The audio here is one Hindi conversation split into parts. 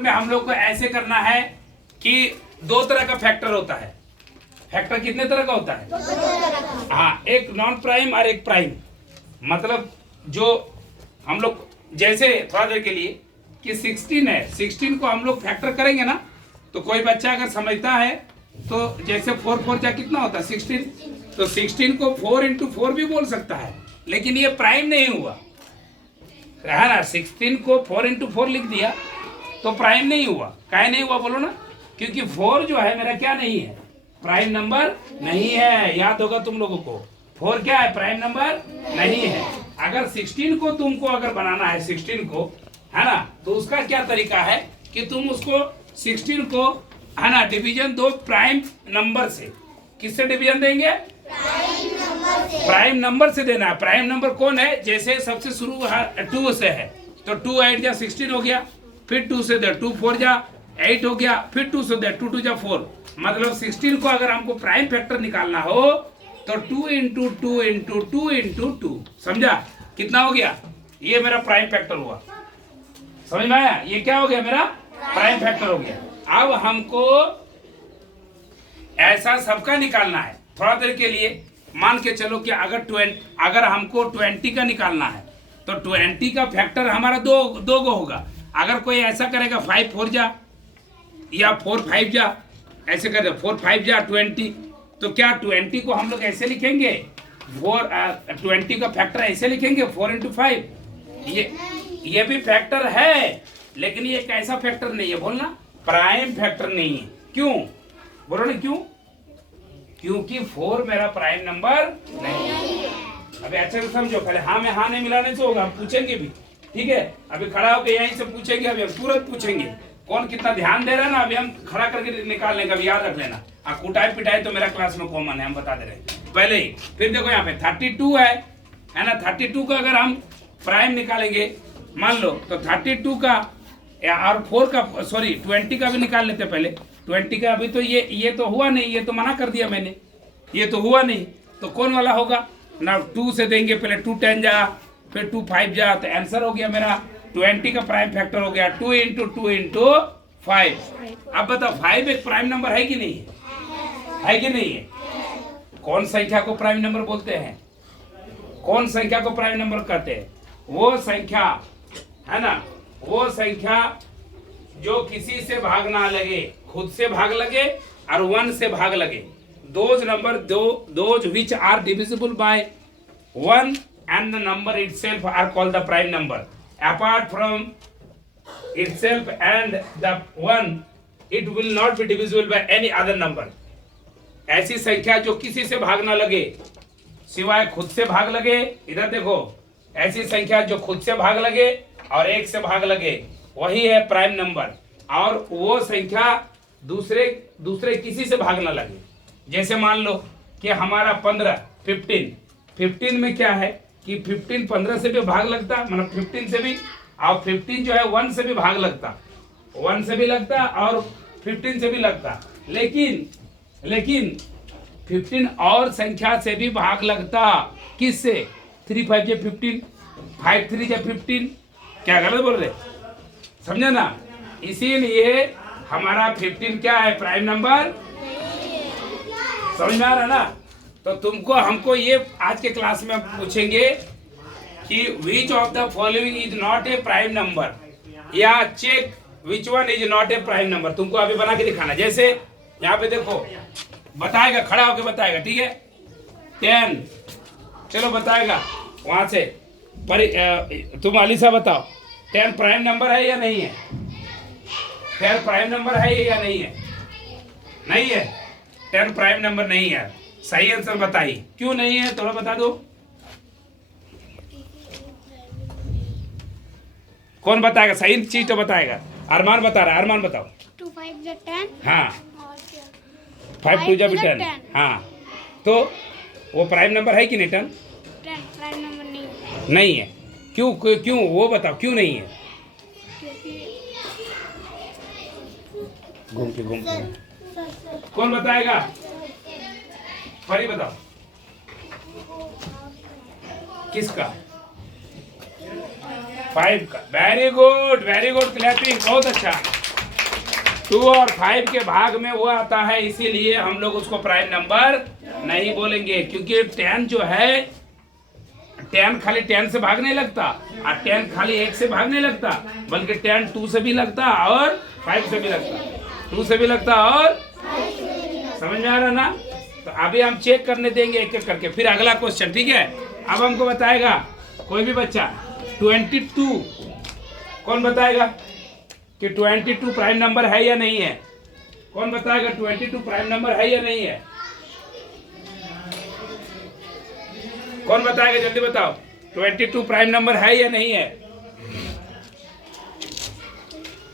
में हम लोग को ऐसे करना है कि दो तरह का फैक्टर होता है। फैक्टर कितने तरह का होता है? हाँ, एक नॉन प्राइम और एक प्राइम। मतलब जो हम लोग जैसे थोड़ा देर के लिए कि 16 है, 16 को हम लोग फैक्टर करेंगे ना, तो कोई बच्चा अगर समझता है तो जैसे 4 4 जा कितना होता है 16, तो 16 को 4 into 4 भी बोल सकता है, लेकिन ये प्राइम नहीं हुआ है ना। 16 को 4 into 4 लिख दिया तो प्राइम नहीं हुआ। काहे नहीं हुआ बोलो ना? क्योंकि 4 जो है मेरा क्या नहीं है, प्राइम नंबर नहीं है। याद होगा तुम लोगों को, 4 क्या है, प्राइम नंबर नहीं है। अगर 16 को तुमको अगर बनाना है 16 को, है ना, तो उसका क्या तरीका है कि तुम उसको 16 को, है ना, डिवीजन दो प्राइम नंबर से। किससे डिवीजन देंगे? प्राइम नंबर से देना है। प्राइम नंबर कौन है? जैसे सबसे शुरू 2 से है तो 2 8 जा 16 हो गया, फिर 2 से दे 2 4 जा 8 हो गया, फिर 2 से दे 2 2 जा 4। मतलब 16 को अगर हमको प्राइम फैक्टर निकालना हो तो 2 into 2 into 2 into 2, समझा? कितना हो गया? ये मेरा प्राइम फैक्टर हुआ। समझ में आया? ये क्या हो गया? मेरा प्राइम फैक्टर हो गया। अब हमको ऐसा सबका निकालना है। थोड़ा देर के लिए मान के चलो कि अगर हमको 20 का निकालना है तो 20 का फैक्टर हमारा दो गो होगा। अगर कोई ऐसा करेगा 5 4 जा या 4 5 जा, ऐसे कर 4 5 जा 20, तो क्या 20 को हम लोग ऐसे लिखेंगे, 20 का फैक्टर ऐसे लिखेंगे 4 into 5। ये भी फैक्टर है, लेकिन ये कैसा फैक्टर नहीं है बोलना? प्राइम फैक्टर नहीं है। क्यों बोलो ना? क्यों? क्योंकि 4 मेरा प्राइम नंबर नहीं है। अभी अच्छे से समझो, पहले हाँ में हाँ नहीं मिलाने से होगा, हम पूछेंगे भी, ठीक है? अभी खड़ा होकर यहीं से पूछेंगे, अभी हम तुरंत पूछेंगे कौन कितना ध्यान दे रहा है ना। अभी हम खड़ा करके निकाल लेंगे, अभी याद रख लेना। कुटाई पिटाई तो मेरा क्लास में कॉमन है, हम बता दे रहे हैं पहले ही। फिर देखो यहाँ पे 32 है ना, 32 का अगर हम प्राइम निकालेंगे मान लो तो 32 का और 4 का, सॉरी 20 का भी निकाल लेते पहले। 20 का अभी तो ये तो हुआ नहीं, ये तो मना कर दिया मैंने, ये तो हुआ नहीं, तो कौन वाला होगा ना? 2 से देंगे पहले, 2 10 जा, फिर 2 5 जा, तो आंसर हो गया मेरा 20 का प्राइम फैक्टर हो गया 2 into 2 into 5। अब बताओ 5 एक प्राइम नंबर है कि नहीं है कि नहीं है? कौन संख्या को प्राइम नंबर बोलते हैं? कौन संख्या को प्राइम नंबर कहते हैं? वो संख्या, है ना, वो संख्या जो किसी से भाग ना लगे, खुद से भाग लगे और 1 से भाग लगे। Those number those which are divisible by 1 and the number itself are called the prime number. Apart from itself and the 1, it will not be divisible by any other number. ऐसी संख्या जो किसी से भाग ना लगे सिवाय खुद से भाग लगे, इधर देखो, ऐसी संख्या जो खुद से भाग लगे और 1 से भाग लगे, वही है प्राइम नंबर। और वो संख्या दूसरे किसी से भाग ना लगे। जैसे मान लो कि हमारा 15 में क्या है कि 15 15 से भी भाग लगता, मतलब 15 से भी, और 15 जो है 1 से भी भाग लगता, 1 से भी लगता और 15 से भी लगता। लेकिन 15 और संख्या से भी भाग लगता। किससे? 3 5 जा 15, 5 3 जा 15। क्या गलत बोल रहे? समझे ना? इसीलिए हमारा 15 क्या है? Prime number. समझ में आ रहा ना? तो तुमको हमको ये आज के क्लास में पूछेंगे कि which of the following is not a prime number, या check which one is not a prime number. तुमको अभी बना के दिखाना। जैसे यहाँ पे देखो, बताएगा, खड़ा होके बताएगा, ठीक है? 10, चलो बताएगा वहां से। तुम अलीसा बताओ, 10 प्राइम नंबर है या नहीं है? 10 प्राइम नंबर है या नहीं है? नहीं है, 10 प्राइम नंबर नहीं है। सही आंसर बताइए, क्यों नहीं है? थोड़ा बता दो, कौन बताएगा? सही चीज तो बताएगा। अरमान बता रहा है, अरमान बताओ। 2 5 जा 10, हाँ, 5 2 जा 10। हाँ, तो वो प्राइम नंबर है कि नहीं? 10 प्राइम नंबर नहीं है। नहीं है। क्यों वो बताओ, क्यों नहीं है? घूम के कौन बताएगा? परी बताओ, किसका? 5 का। वेरी गुड, क्लैपिंग, बहुत अच्छा। 2 और 5 के भाग में वो आता है, इसीलिए हम लोग उसको प्राइम नंबर नहीं बोलेंगे, क्योंकि 10 जो है 10 खाली 10 से भाग नहीं लगता, और 10 खाली 1 से भाग नहीं लगता, बल्कि 10 2 से भी लगता और 5 से भी लगता, 2 से भी लगता और समझ में आ रहा ना। तो अभी हम चेक करने देंगे एक एक करके, फिर अगला क्वेश्चन, ठीक है। अब हमको बताएगा कोई भी बच्चा 22, कौन बताएगा कि 22 प्राइम नंबर है या नहीं है? कौन बताएगा 22 प्राइम नंबर है या नहीं है? कौन बताएगा, जल्दी बताओ, 22 प्राइम नंबर है या नहीं है?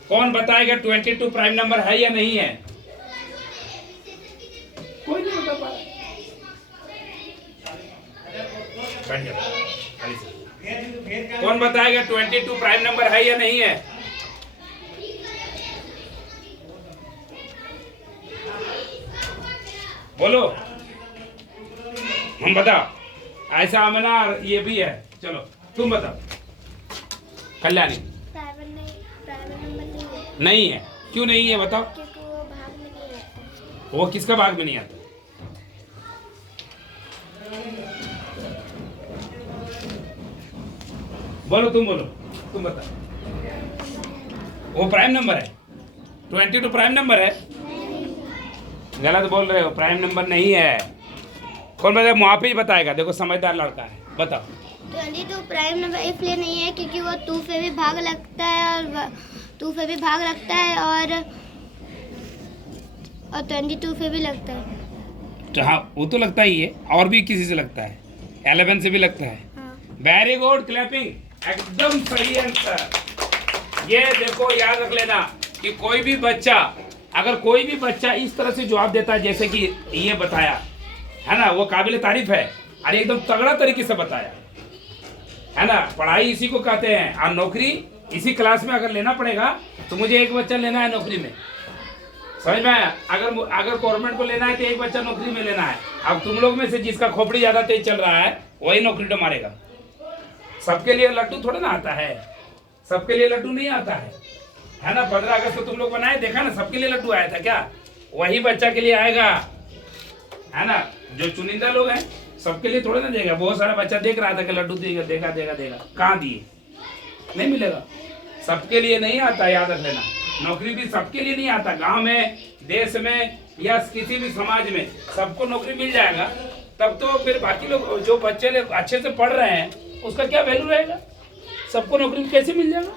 कौन बताएगा 22 प्राइम नंबर है या नहीं है? कोई नहीं बता पा रहा। बैठ जाओ, खाली से। कौन बताएगा 22 प्राइम नंबर है या नहीं है? बोलो, हम बताओ। ऐसा आमना ये भी है, चलो तुम बताओ। कल्याणी, प्राइवेट नंबर नहीं है। नहीं है, क्यों नहीं है बताओ? क्योंकि वो भाग में नहीं आता। वो किसका भाग में नहीं आता? बोलो, तुम बोलो, तुम बताओ। वो प्राइम नंबर है, 22 प्राइम नंबर है? गलत बोल रहे हो, प्राइम नंबर नहीं है। कौन बताएगा? मुआफिज बताएगा, देखो समझदार लड़का है, बताओ। 22 प्राइम नंबर इसलिए नहीं है क्योंकि वो 2 से भी भाग लगता है और 2 से भी भाग लगता है और 22 से भी लगता है। तो हाँ, वो तो लगता ही है, और भी किसी से लगता है, 11 से भी लगता है। हाँ। वेरी गुड, क्लैपिंग, एकदम सही आंसर। ये देखो, याद रख लेना कि कोई भी बच्चा, अगर कोई भी बच्चा इस तरह से जवाब देता है जैसे कि ये बताया है ना, वो काबिल तारीफ है, और एकदम तगड़ा तरीके से बताया है ना। पढ़ाई इसी को कहते हैं, और नौकरी इसी क्लास में अगर लेना पड़ेगा तो मुझे एक बच्चा लेना है नौकरी में, समझ में आया? अगर गवर्नमेंट को लेना है तो एक बच्चा नौकरी में लेना है। अब तुम लोग में से जिसका खोपड़ी ज्यादा तेज चल रहा है वही नौकरी तो मारेगा। सबके लिए लड्डू थोड़ा ना आता है, सबके लिए लड्डू नहीं आता है ना। 15 अगस्त को तुम लोग बनाए, देखा ना, सबके लिए लड्डू आया था क्या? वही बच्चा के लिए आएगा, है ना। जो चुनिंदा लोग हैं सबके लिए थोड़ा ना देगा। बहुत सारा बच्चा देख रहा था कि लड्डू देगा, देगा, कहाँ दिए? नहीं मिलेगा। सबके लिए नहीं आता, याद रख लेना। नौकरी भी सबके लिए नहीं आता। गांव में, देश में, या किसी भी समाज में सबको नौकरी मिल जाएगा, तब तो फिर बाकी लोग, जो बच्चे अच्छे से पढ़ रहे हैं, उसका क्या वैल्यू रहेगा? सबको नौकरी कैसे मिल जाएगा?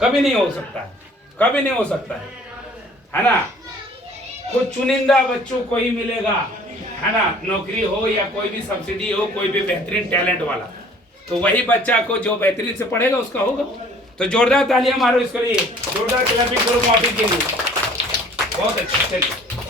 कभी नहीं हो सकता है, कभी नहीं हो सकता है ना। कुछ चुनिंदा बच्चों को ही मिलेगा, है ना, नौकरी हो या कोई भी सब्सिडी हो, कोई भी बेहतरीन टैलेंट वाला, तो वही बच्चा को जो बेहतरीन से पढ़ेगा उसका होगा। तो जोरदार तालियां मारो इसके लिए, जोरदार क्लैपिंग करो मुआफिज के लिए। बहुत अच्छा, चलिए।